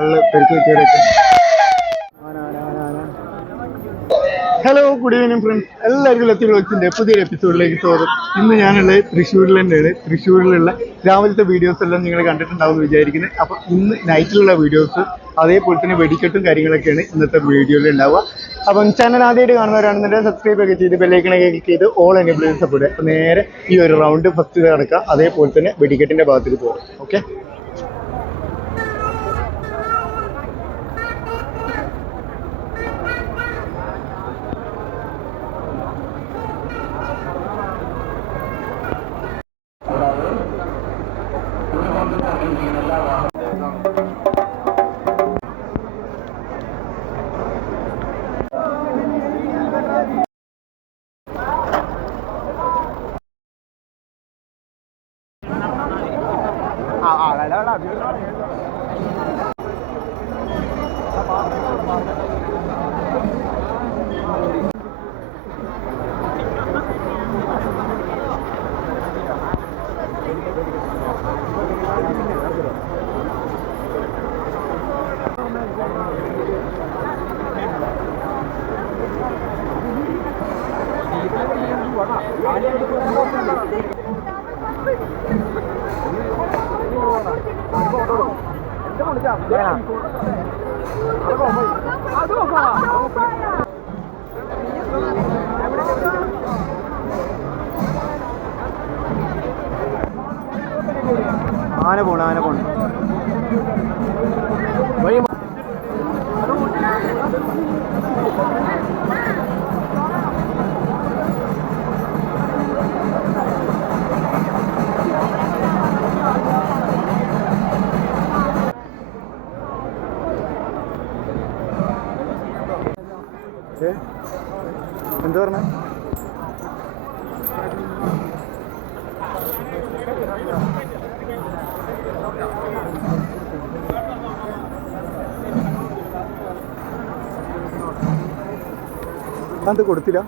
നല്ല തിരക്ക് വെച്ചവരൊക്കെ. Hello, good evening friends. എല്ലാവർക്കും ലത്തി വ്ലോഗ്സിൻ്റെ പുതിയൊരു എപ്പിസോഡിലേക്ക് സ്വാഗതം. ഇന്ന് ഞാനുള്ളത് തൃശ്ശൂരിൽ തന്നെയാണ്. തൃശ്ശൂരിലുള്ള രാവിലത്തെ വീഡിയോസ് എല്ലാം നിങ്ങൾ കണ്ടിട്ടുണ്ടാവുമെന്ന് വിചാരിക്കുന്നത്. അപ്പോൾ ഇന്ന് നൈറ്റിലുള്ള വീഡിയോസ് അതേപോലെ തന്നെ വെടിക്കെട്ടും കാര്യങ്ങളൊക്കെയാണ് ഇന്നത്തെ വീഡിയോയിൽ ഉണ്ടാവുക. അപ്പം ചാനൽ ആദ്യമായിട്ട് കാണുന്നവരാണെന്നുണ്ടെങ്കിൽ സബ്സ്ക്രൈബ് ഒക്കെ ചെയ്ത് ബെല്ലൈക്കണൊക്കെ ക്ലിക്ക് ചെയ്ത് ഓൾ എനേബിൾ ചെയ്ത് സപ്പോർട്ട്. അപ്പോൾ നേരെ ഈ ഒരു റൗണ്ട് ഫസ്റ്റ് നടക്കുക, അതേപോലെ തന്നെ വെടിക്കെട്ടിൻ്റെ ഭാഗത്തേക്ക് പോകാം. ഓക്കെ. ആന പോണ എന്താ പറഞ്ഞ അത് കൊടുത്തില്ല.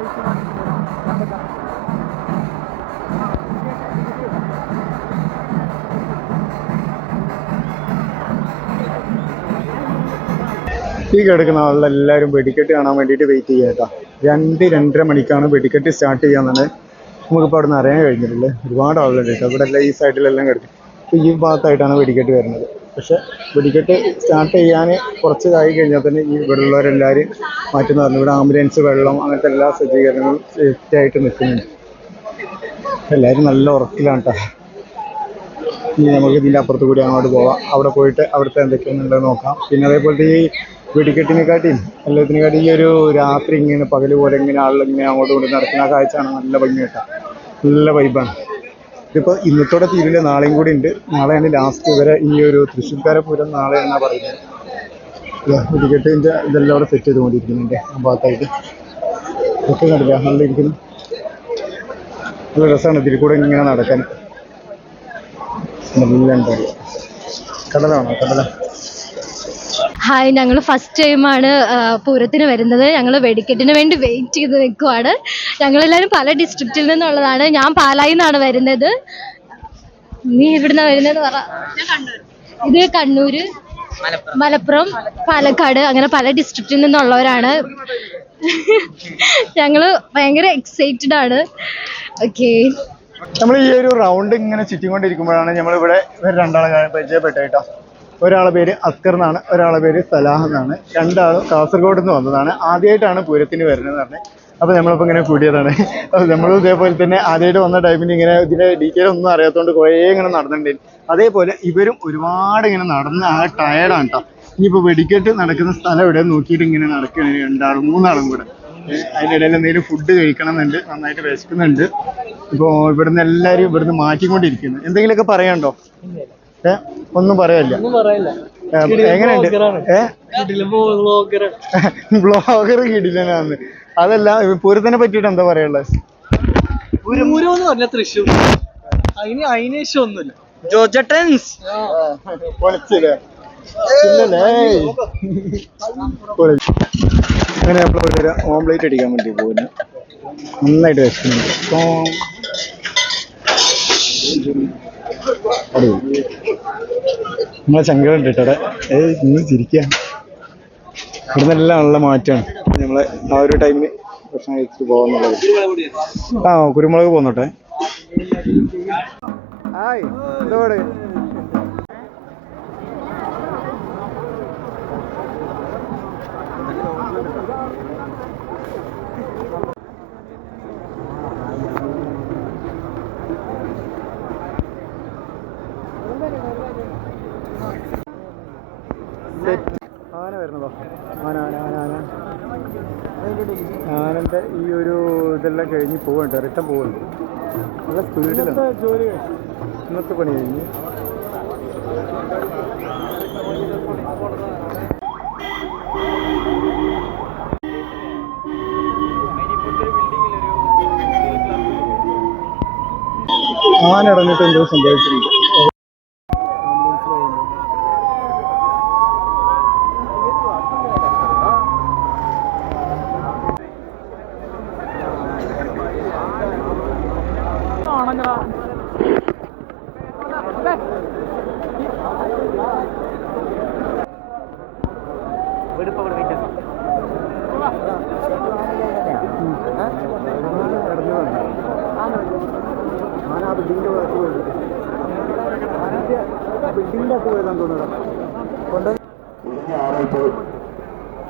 ഈ കിടക്കുന്ന ആളെല്ലാവരും വെടിക്കെട്ട് കാണാൻ വേണ്ടിയിട്ട് വെയിറ്റ് ചെയ്യാം കേട്ടോ. 2-2.5 മണിക്കാണ് വെടിക്കെട്ട് സ്റ്റാർട്ട് ചെയ്യാന്നാണ് നമുക്കിപ്പോൾ അവിടെ നിന്ന് അറിയാൻ കഴിഞ്ഞിട്ടുള്ളത്. ഒരുപാട് ആളുകളുണ്ട് കേട്ടോ. ഇവിടെ എല്ലാം ഈ സൈഡിലെല്ലാം കിടക്കും. ഇപ്പോൾ ഈ ഭാഗത്തായിട്ടാണ് വെടിക്കെട്ട് വരുന്നത്. പക്ഷെ വെടിക്കെട്ട് സ്റ്റാർട്ട് ചെയ്യാൻ കുറച്ചായി കഴിഞ്ഞാൽ തന്നെ ഈ ഇവിടെയുള്ളവരെല്ലാവരും മാറ്റുന്ന പറഞ്ഞു. ഇവിടെ ആംബുലൻസ്, വെള്ളം, അങ്ങനത്തെ എല്ലാ സജ്ജീകരണങ്ങളും സേഫ്റ്റിയായിട്ട് നിൽക്കുന്നുണ്ട്. എല്ലാവരും നല്ല ഉറക്കിലാണ് കേട്ടോ. ഇനി നമുക്ക് ഇതിൻ്റെ അപ്പുറത്ത് കൂടി അങ്ങോട്ട് പോവാം. അവിടെ പോയിട്ട് അവിടുത്തെ എന്തൊക്കെയാണെന്നുള്ളത് നോക്കാം. പിന്നെ അതേപോലത്തെ ഈ വെടിക്കെട്ടിനെക്കാട്ടിയും എല്ലാത്തിനെക്കാട്ടിയും ഈ ഒരു രാത്രി ഇങ്ങനെ പകൽ പോലെ ഇങ്ങനെ ആളിങ്ങനെ അങ്ങോട്ടും ഇങ്ങോട്ടും നടക്കുന്ന ആ കാഴ്ചയാണ് നല്ല ഭംഗി കേട്ടോ. നല്ല വൈബാണ്. ഇതിപ്പോൾ ഇന്നത്തോടെ തീരില്ല, നാളെയും കൂടി ഉണ്ട്. നാളെയാണ് ലാസ്റ്റ് വരെ ഈ ഒരു തൃശ്ശൂർക്കാരെ പൂരം നാളെയാണെന്നാണ് പറയുന്നത്. വെടിക്കെട്ടിൻ്റെ ഇതെല്ലാം അവിടെ സെറ്റ് ചെയ്തുകൊണ്ടിരിക്കുന്നുണ്ട് ആ ഭാഗത്തായിട്ട്. ഒക്കെ കണ്ടില്ല, നല്ല ഇരിക്കുന്നു. നല്ല രസമാണ് ഇതിൽ കൂടെ ഇങ്ങനെ നടക്കാൻ. നല്ല ഉണ്ട്. കടലാണോ? കടല. ഹായ്, ഞങ്ങൾ ഫസ്റ്റ് ടൈമാണ് പൂരത്തിന് വരുന്നത്. ഞങ്ങൾ വെടിക്കെട്ടിന് വേണ്ടി വെയിറ്റ് ചെയ്ത് നിൽക്കുവാണ്. ഞങ്ങളെല്ലാവരും പല ഡിസ്ട്രിക്റ്റിൽ നിന്നുള്ളതാണ്. ഞാൻ പാലായിൽ നിന്നാണ് വരുന്നത്. നീ ഇവിടുന്ന് വരുന്നത് പറ. ഇത് കണ്ണൂര്, മലപ്പുറം, പാലക്കാട്, അങ്ങനെ പല ഡിസ്ട്രിക്റ്റിൽ നിന്നുള്ളവരാണ്. ഞങ്ങൾ ഭയങ്കര എക്സൈറ്റഡ് ആണ്. ഓക്കെ, നമ്മൾ ഈ ഒരു റൗണ്ട് ഇങ്ങനെ ചുറ്റിക്കൊണ്ടിരിക്കുമ്പോഴാണ് നമ്മളിവിടെ രണ്ടാളെ പരിചയപ്പെട്ട കേട്ടോ. ഒരാളെ പേര് അസ്കർ എന്നാണ്, ഒരാളെ പേര് സലാഹ് എന്നാണ്. രണ്ടാളും കാസർഗോഡ് നിന്ന് വന്നതാണ്. ആദ്യമായിട്ടാണ് പൂരത്തിന് വരുന്നത് പറഞ്ഞത്. അപ്പോൾ നമ്മളിപ്പോൾ ഇങ്ങനെ കൂടിയതാണ്. അപ്പോൾ നമ്മളും ഇതേപോലെ തന്നെ ആദ്യമായിട്ട് വന്ന ടൈമിൽ ഇങ്ങനെ ഇതിൻ്റെ ഡീറ്റെയിൽ ഒന്നും അറിയാത്തതുകൊണ്ട് കുറേ ഇങ്ങനെ നടന്നിട്ടുണ്ടായിരുന്നു. അതേപോലെ ഇവരും ഒരുപാട് ഇങ്ങനെ നടന്ന് ആ ടയർഡാണ് കേട്ടോ. ഇനിയിപ്പോൾ വെടിക്കെട്ട് നടക്കുന്ന സ്ഥലം ഇവിടെ നോക്കിയിട്ട് ഇങ്ങനെ നടക്കുകയാണ് മൂന്നാളും കൂടെ. അതിനിടയിൽ എന്തെങ്കിലും ഫുഡ് കഴിക്കണം എന്നുണ്ട്, നന്നായിട്ട് വിശക്കുന്നുണ്ട്. ഇപ്പോൾ ഇവിടുന്ന് എല്ലാവരും ഇവിടുന്ന് മാറ്റിക്കൊണ്ടിരിക്കുന്നു. എന്തെങ്കിലുമൊക്കെ പറയാനുണ്ടോ? ഒന്നും പറയാനില്ല. എങ്ങനെയുണ്ട്? ബ്ലോഗർ കിടിലനാന്ന്. അതല്ല, പൂരത്തിനെ പറ്റിയിട്ട് എന്താ പറയാനുള്ളത്? തൃശ്ശൂർ ഒന്നുമില്ല. അങ്ങനെ നമ്മളൊരു ഓംലേറ്റ് അടിക്കാൻ വേണ്ടി പോകുന്നു. നന്നായിട്ട് വിശക്കുന്നുണ്ട്. നമ്മളെ ചങ്കളുണ്ട് കേട്ടോ. ഇന്ന് ചിരിക്കുക. ഇവിടുന്നെല്ലാം നല്ല മാറ്റമാണ്. നമ്മളെ ആ ഒരു ടൈമിന് ഭക്ഷണം കഴിച്ചിട്ട് പോകാന്നുള്ളത്. കുരുമുളക് പോന്നോട്ടെ. ഹായ്, എന്തോട്? ആന വരുന്നതോ? ആനൻ്റെ ഈ ഒരു ഇതെല്ലാം കഴിഞ്ഞ് പോവുന്നുണ്ട്, റിട്ടേൺ പോകുന്നുണ്ട്. നല്ല സ്പീഡിലാണ്. ഇന്നത്തെ പണി കഴിഞ്ഞ് ആന ഇറങ്ങിയിട്ട് എന്തോ സംഭവിച്ചിട്ടുണ്ട്.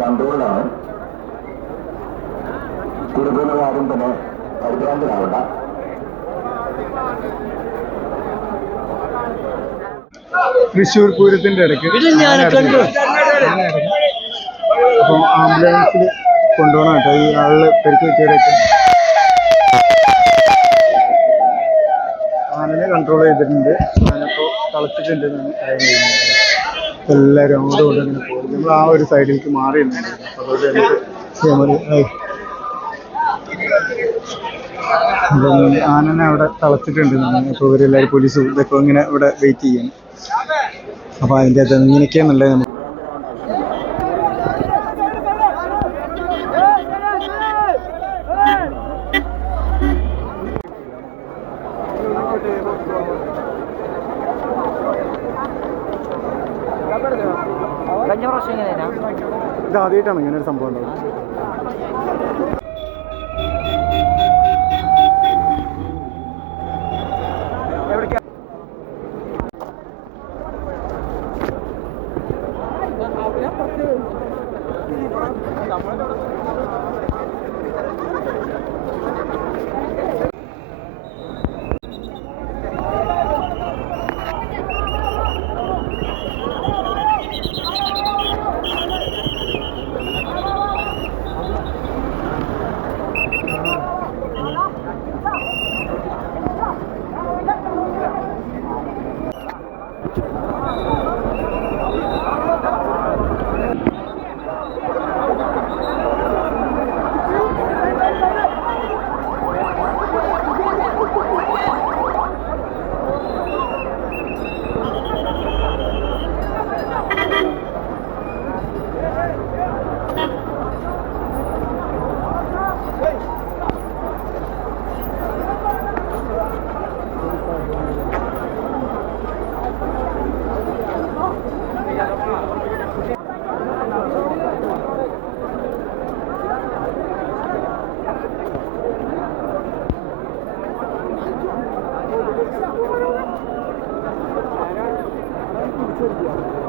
കൺട്രോളാണ്. തിരുവനന്തപുരം തന്നെ പരിഭ്രാന്തരാവണ്ട. തൃശ്ശൂർ പൂരത്തിന്റെ ഇടയ്ക്ക് അപ്പോൾ ആംബുലൻസിൽ കൊണ്ടുപോകണം കേട്ടോ. ഈ ആളില് പരിക്ക് പറ്റിയവരൊക്കെ ആനനെ കൺട്രോൾ ചെയ്തിട്ടുണ്ട്. ആനപ്പോൾ കളിച്ചിട്ടുണ്ട് എന്നാണ് പറയാൻ കഴിയുന്നത്. എല്ലാവരും അങ്ങോട്ടും കൊണ്ട് ഇങ്ങനെ പോകും. നമ്മൾ ആ ഒരു സൈഡിലേക്ക് മാറിയിരുന്നുണ്ട്. അതുകൊണ്ട് എനിക്ക് ആനനെ അവിടെ തളച്ചിട്ടുണ്ട് എന്നാണ്. അപ്പോൾ ഇവരെല്ലാവരും പോലീസും ഇതൊക്കെ ഇങ്ങനെ ഇവിടെ വെയിറ്റ് ചെയ്യണം. അപ്പോൾ അതിൻ്റെ അകത്ത് ഇങ്ങനെയൊക്കെയാണുള്ളത്. നമുക്ക് ഇത് ആദ്യമായിട്ടാണ് ഇങ്ങനെ ഒരു സംഭവം ഉണ്ടാവുന്നത്. Thank you.